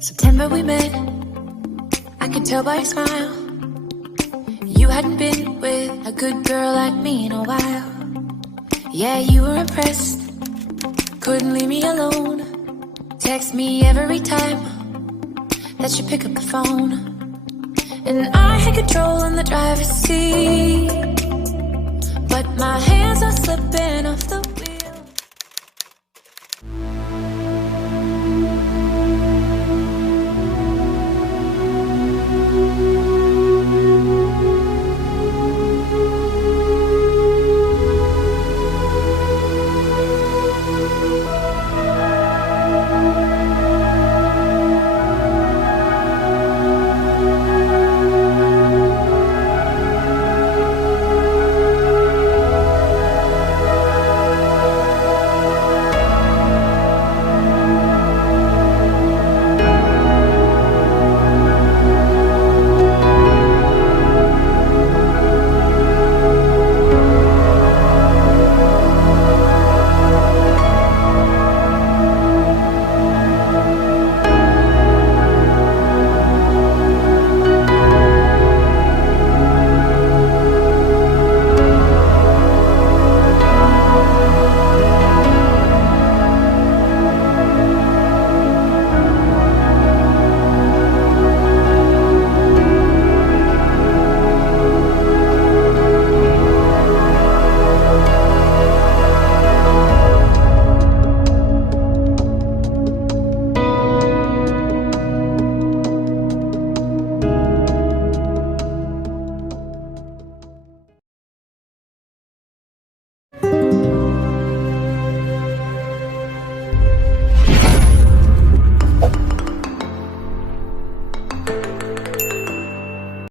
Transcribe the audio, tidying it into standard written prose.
September we met, I could tell by your smile. You hadn't been with a good girl like me in a while. Yeah, you were impressed, couldn't leave me alone. Text me every time that you pick up the phone. And I had control in the driver's seat, but my hands are slipping off the